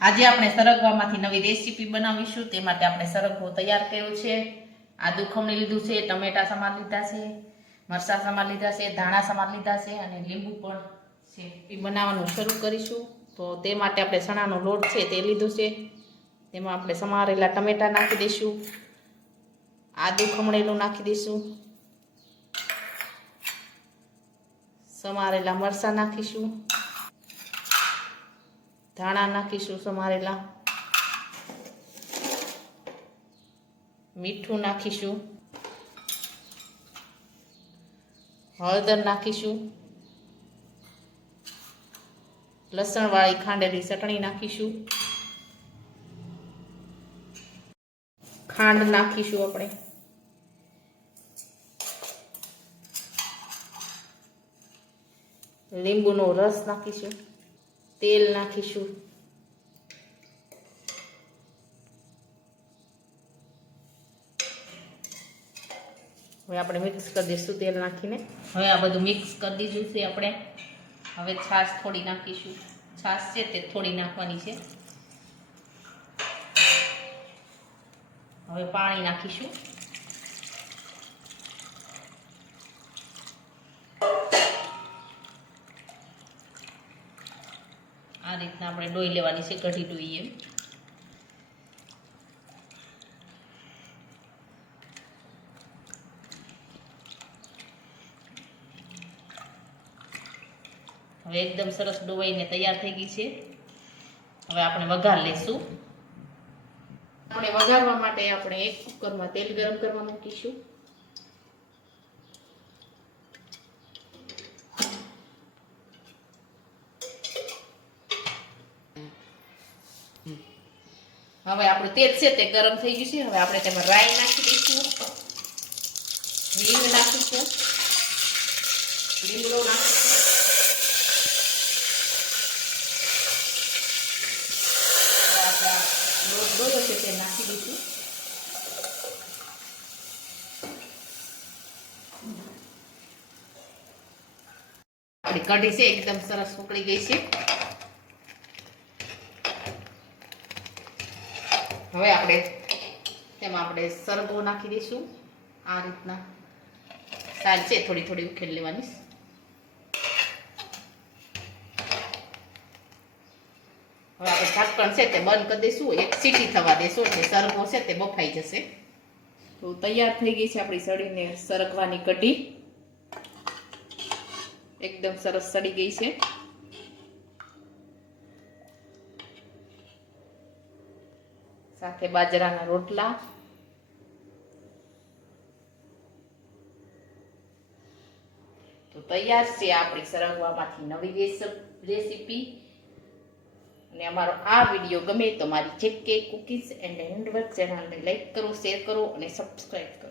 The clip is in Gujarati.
આજે આપણે સરગવામાંથી નવી રેસીપી બનાવીશું. તે માટે આપણે સરગવો તૈયાર કર્યો છે. આદુ ખમણી લીધું છે, ટમેટા સમાર લીધા છે, મરચાં સમાર લીધા છે, ધાણા સમાર લીધા છે અને લીંબુ પણ છે. એ બનાવવાનું શરૂ કરીશું. તો તે માટે આપણે ચણાનો લોટ છે તે લીધું છે. તેમાં આપણે સમારેલા ટમેટા નાખી દઈશું, આદુ ખમણેલું નાખી દઈશું, સમારેલા મરચાં નાખીશું, ધાણા નાખીશું સમારેલા, મીઠું નાખીશું, હળદર નાખીશું, લસણવાળી ખાંડેલી ચટણી નાખીશું, ખાંડ નાખીશું, આપણે લીંબુનો રસ નાખીશું, તેલ નાખીશું, હવે આપણે મિક્સ કરી દઈશું તેલ નાખીને. હવે આ બધું મિક્સ કરી દીધું છે આપણે. હવે છાશ થોડી નાખીશું. છાશ છે તે થોડી નાખવાની છે. હવે પાણી નાખીશું. આ રીતના આપણે ડોઈ લેવાની છે, કઢી ડોઈ એમ. હવે એકદમ સરસ ડોવાઈને તૈયાર થઈ ગઈ છે. હવે આપણે વઘાર લેશું. આપણે વઘારવા માટે આપણે એક કુકરમાં તેલ ગરમ કરવા મૂકીશું. હવે આપણું તેલ છે તે ગરમ થઈ ગયું છે. હવે આપણે તેમાં રાઈ નાખી દઈશું, હિંગ નાખીશું, લીમડો નાખીશું, આપણા લોટ ડોયો છે તે નાખી દઈશું. આપણી કઢી છે એકદમ સરસ ઉકળી ગઈ છે. હવે આપણે તેમાં આપણે સરગવો નાખી દઈશું. આ રીતના સાલ છે થોડી થોડી ઉખેડ લેવાની. હવે આપણે ઢાંકણ છે તે બંધ કરી દઈશું. એક સીટી થવા દઈશું એટલે સરગવો છે તે બફાઈ જશે. તો તૈયાર થઈ ગઈ છે આપણી સડીને સરગવાની કઢી. એકદમ સરસ સડી ગઈ છે. સાથે બાજરાના રોટલા. તો તૈયાર છે આપણી સરગવામાંથી નવી રેસીપી. અને અમારો આ વિડીયો ગમે તો મારી જેકે કુકીઝ એન્ડ હેન્ડવર્ક ચેનલને લાઈક કરો, શેર કરો અને સબસ્ક્રાઈબ કરો.